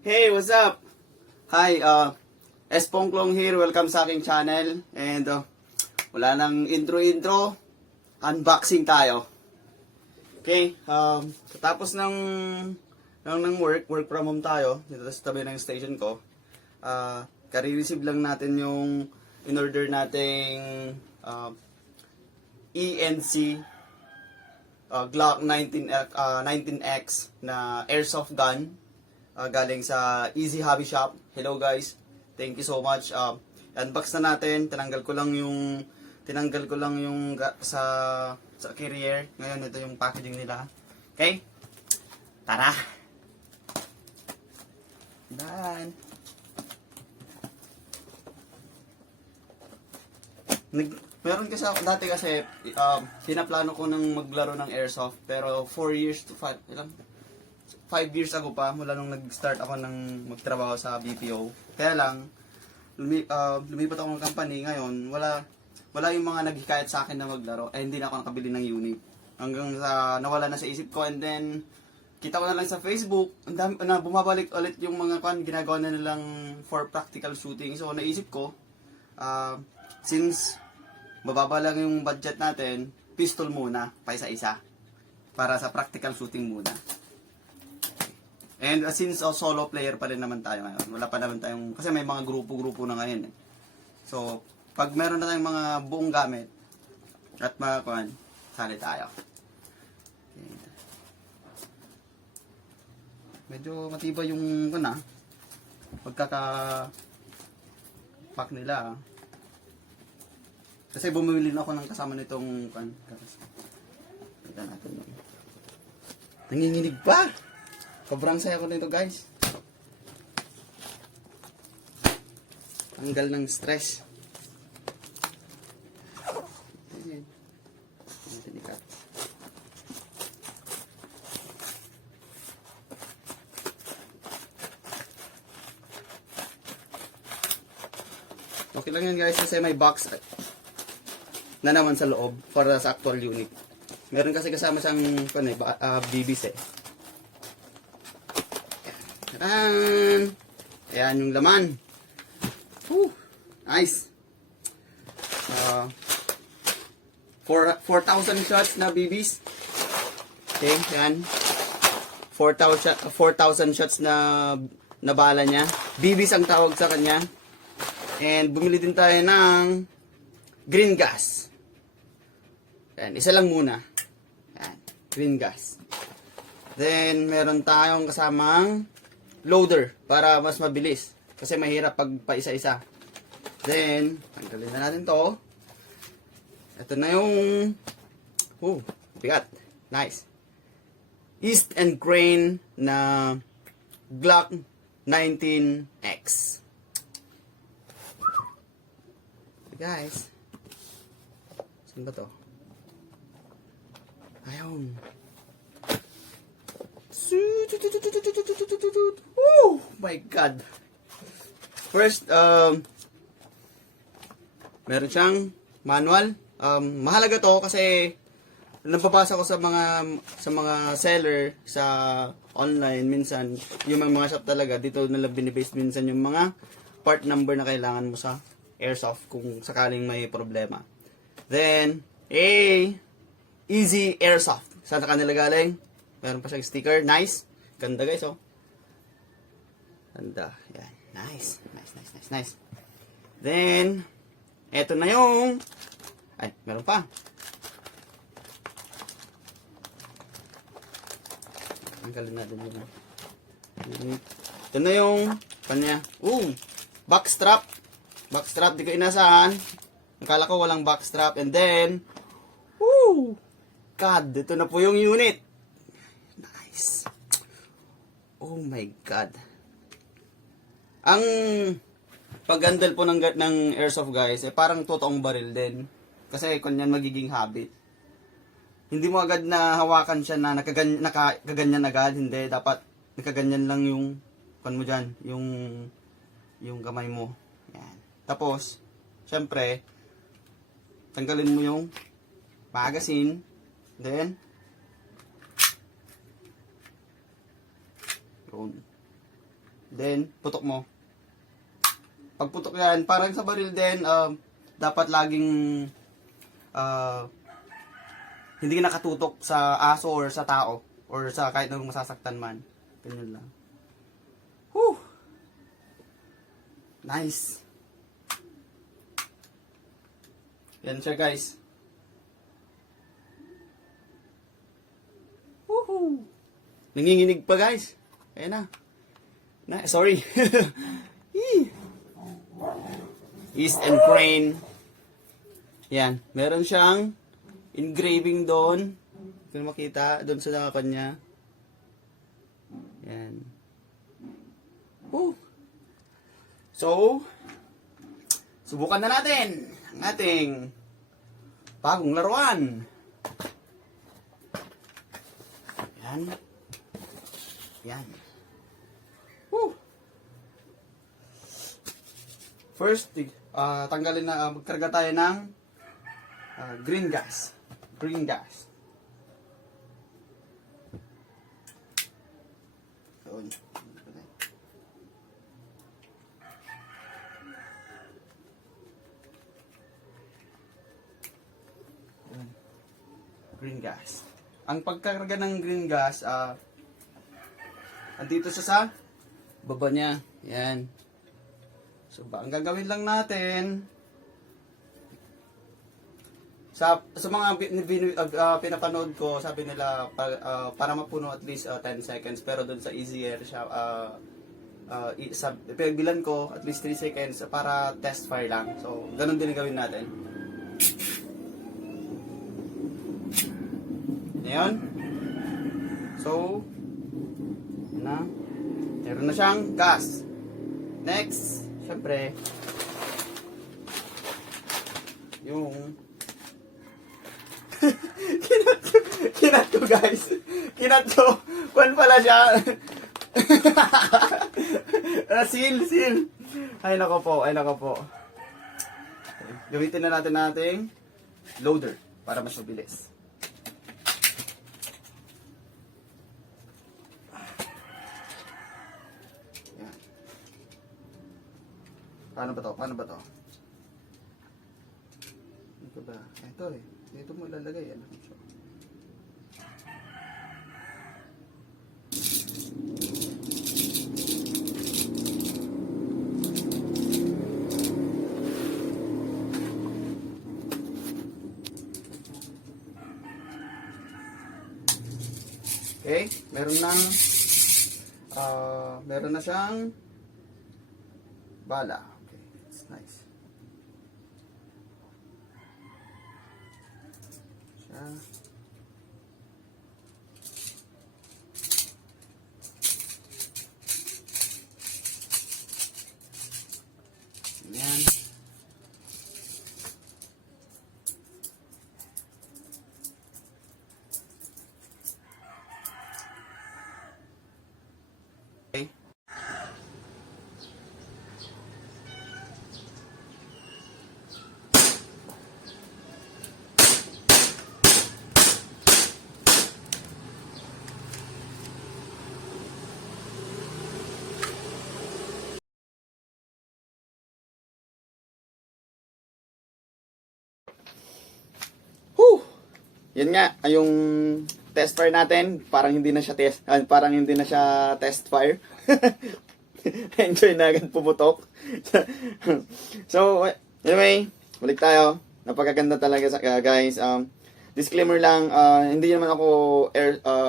Hey, what's up? Hi, Espongklong here. Welcome sa aking channel. And wala nang intro-intro. Unboxing tayo. Okay, tapos ng work from home tayo. Dito sa tabi ng station ko. Kare-receive lang natin yung in-order nating ENC Glock 19x na airsoft gun. Galing sa Easy Hobby Shop. Hello guys. Thank you so much. Unbox na natin. Tinanggal ko lang yung sa carrier. Ngayon ito yung packaging nila. Okay? Tara. Dan. Meron kasi ako dati kasi pinaplano ko nang maglaro ng airsoft pero 4 years to 5 years ago pa mula nung nag-start ako ng magtrabaho sa BPO. Kaya lang lumipat ako ng company ngayon, wala yung mga naghikayat sa akin na maglaro. Hindi na ako nakabili ng unit. Hanggang sa nawala na sa isip ko, and then kita ko na lang sa Facebook, bumabalik ulit yung mga ginagawa na nilang for practical shooting. So naisip ko, since mababa lang yung budget natin, pistol muna, pa isa-isa. Para sa practical shooting muna. And since solo player pa rin naman tayo ngayon, wala pa naman tayong, kasi may mga grupo-grupo na ngayon eh. So, pag meron na tayong mga buong gamit, at mga sali tayo. Okay. Medyo matibay yung pagkaka-pack nila. Kasi bumili na ako ng kasama nitong Kita natin yun. Nanginginig pa! Sobrang saya ko nito guys. Tanggal ng stress. Ayan. Natin ikat. Okay lang yan guys kasi may box na naman sa loob para sa actual unit. Meron kasi kasama siyang BBs eh. Ayan. Ayan yung laman. Nice. 4,000 shots na BBs. Okay, yan. 4,000 shots na bala niya. BBs ang tawag sa kanya. And bumili din tayo ng green gas. Yan, isa lang muna. Yan, green gas. Then, meron tayong kasamang loader para mas mabilis kasi mahirap pag paisa-isa. Then tanggalin na natin to. Ito na yung bigat. Nice. East and Crane na Glock 19x. Guys, saan ba to? Ayun. Oh my god. First, meron siyang manual. Mahalaga to kasi nababasa ko sa mga seller sa online minsan, yung mga shop talaga dito nila binibase minsan yung mga part number na kailangan mo sa airsoft kung sakaling may problema. Then, easy airsoft. Saan ka nila galing? Meron pa siyang sticker. Nice. Ganda guys, oh. Ganda. Yan. Nice. Nice. Then, eto na yung... Ay, meron pa. Tanggalin natin yun. Ito na yung... Kanya. Backstrap. Backstrap. Di ko inasahan. Nakala ko walang backstrap. And then... God. Ito na po yung unit. Nice. Oh my god. Ang pag-handle po ng airsoft guys, parang totoong baril din. Kasi kunyan magiging habit. Hindi mo agad na hawakan siya na nakaganyan agad. Hindi. Dapat nakaganyan lang yung mo dyan. Yung kamay mo. Yan. Tapos, syempre, tanggalin mo yung magazine. Then, Then, putok mo. Pag putok yan, parang sa baril din, dapat laging hindi ka nakatutok sa aso or sa tao or sa kahit anong masasaktan man. Ganyan lang. Whew! Nice! Yan siya, guys. Woohoo! Nanginginig pa, guys. Ayan na. Sorry. East and Crane. Yan. Meron siyang engraving doon. Kung makita, doon sa kanya. Yan. Woo! So, subukan na natin ang ating bagong laruan. Yan. Yan. Woo! First, tanggalin na, magkarga tayo ng green gas. Green gas. Yun. Green gas. Ang pagkarga ng green gas, andito siya sa baba niya. Yan. So, ang gagawin lang natin, sa mga pinapanood ko, sabi nila para mapuno at least 10 seconds, pero doon sa easier siya, bilan ko at least 3 seconds para test fire lang. So, ganun din ang gawin natin. Ayan. So, meron na siyang gas. Next, syempre, yung kinat ko guys. Kinat ko. Kwan pala siya. Seal. Ay nako po. Gamitin na natin nating loader para mas mabilis. Yan. Paano ba to? Ito ba? Ito eh. Dito mo ilalagay. Ano? Okay, meron na siyang bala. Okay, it's nice. Yan. Okay. Yan nga, yung test fire natin, parang hindi na siya test fire. Enjoy na agad pumutok. So, anyway, balik tayo. Napakaganda talaga guys. Disclaimer lang, hindi naman ako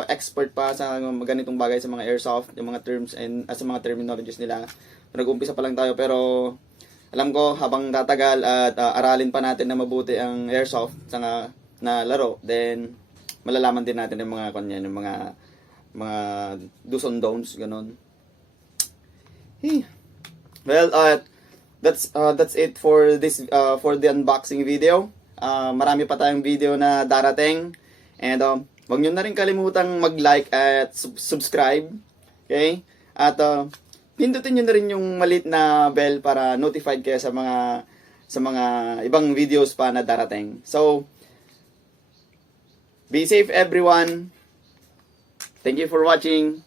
expert pa sa ganitong bagay sa mga airsoft, yung mga terms and sa mga terminologies nila. Nag-umpisa pa lang tayo pero alam ko habang tatagal at aralin pa natin na mabuti ang airsoft na laro, then malalaman din natin yung mga kanyan, yung mga do's and don'ts, ganun. Hey. Well, that's it for this for the unboxing video. Marami pa tayong video na darating, and wag niyo na rin kalimutang mag-like at subscribe. Okay? At pindutin niyo na rin yung maliit na bell para notified kayo sa mga ibang videos pa na darating. So, be safe everyone. Thank you for watching.